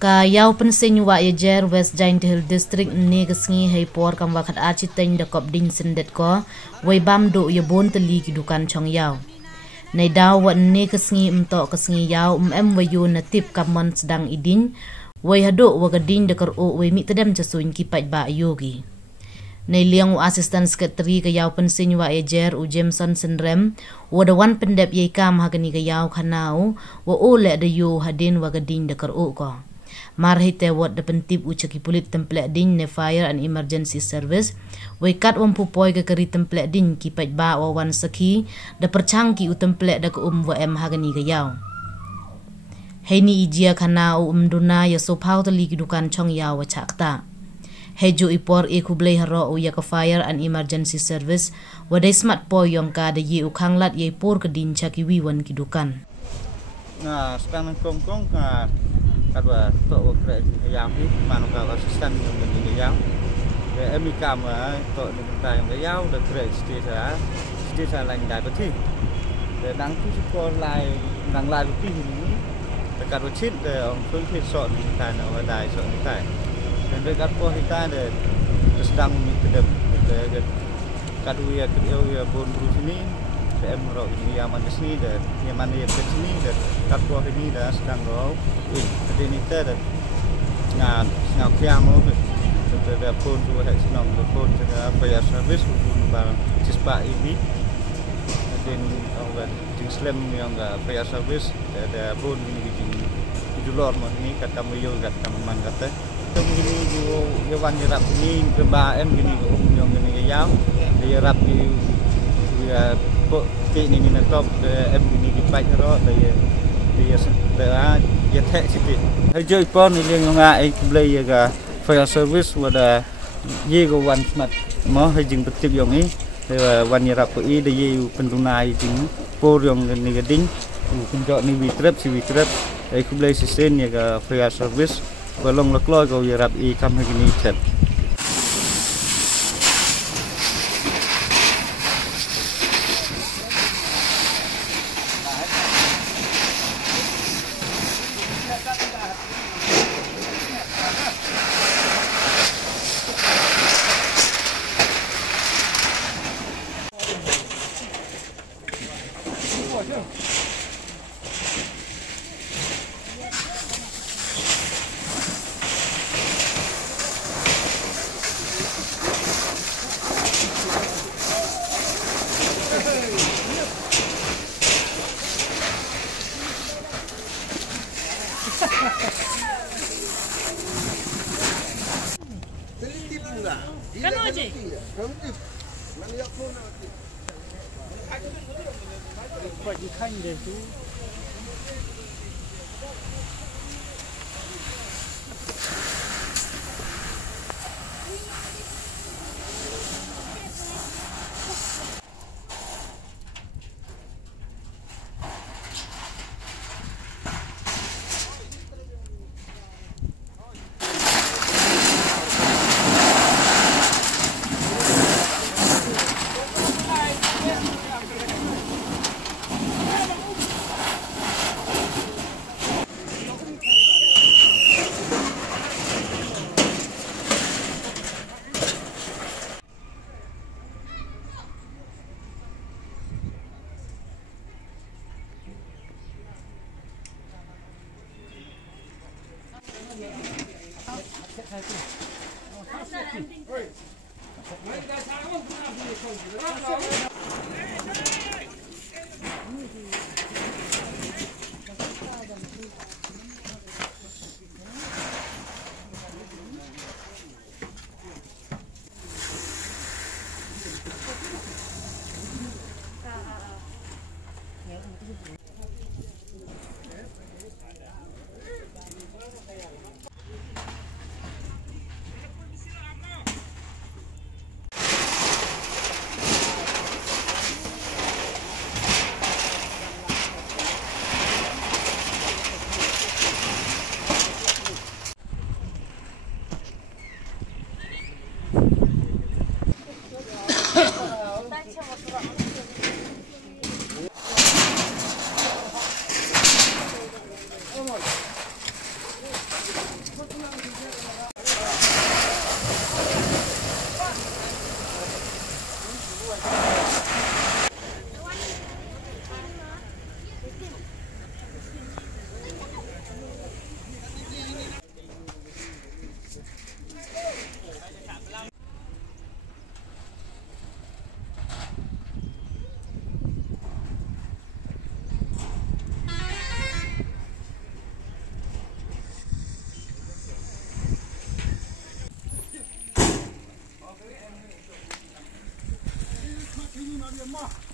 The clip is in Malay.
Ka Iawpynsiñ Wahiajer West Giant Hill District ni kesengi hai por kam wakat aciteng da kop ding sendet ko wai Baam do ya bon tylli ki dukan chong yaw. Nei daw wat ni kesengi kesengi yaw wayu natip kamon sedang idin wai hado wagadin da karo wai mi tedam jasuin ki paj ba yogi. Nei liang assistant secretary ka Iawpynsiñ Wahiajer Jameson Senrem wadawan pendep yai kam hagani ka yaw khanau wa ole da yo hadin wagadin da karo ko. Marhite wat da pentip ucaki pulit template din ne fire and emergency service wai kat pupoi ke keri template din ki paj ba wan saki da perchang ki u template da ko wa hagani ka yaw. Hei ni ijia khanau duna ya so pau tali ki dukan chong yaw wa chakta. Hejo ipor kublai haro u ya ka fire and emergency service wadai smart po yong ka da ye u khanglat ye por ke din chaki wiwan ki dukan. Nah, sekarang kong kadwa to kre yang hi manu ka assistant yang menjadi yang de emikam to ni ta yang yaw de kre stesa lain dai pati de dang tu ko lai dang lai pati ni de kadwa chit de ong phun phit so ni ta no dai so ni ta dan de kadwa hita de sedang mi kedem de kadwa ya ya bon ru sini em ro ini yang mana sini dan yang mana yang ke sini dan kadwa ini dah sedang ro jadi ni ter dan ngau kiam mo de pun tu ada senang de pun de fire service pun bang cispa ini dan orang jing slam yang fire service de pun ini di luar mo ni kata mo yo kat man kata ini yo wan rap ini ke ba em gini ko yang gini yaw dia rap ni ya ti ni na top em ni ki pai ro dia ya thek siti hai joi pon ni leng nga ai blai ga fire service wada ye go wan smat mo hai jing betip yong ni wan ya rap ko i de ye pendunai jing por yong ni ga ding kunjo ni witrep si witrep ai ku blai sisen ya ga fire service balong loklo go ya rap i kam ha ni chat. Kan aja. Buat dukan dia tu. Mama.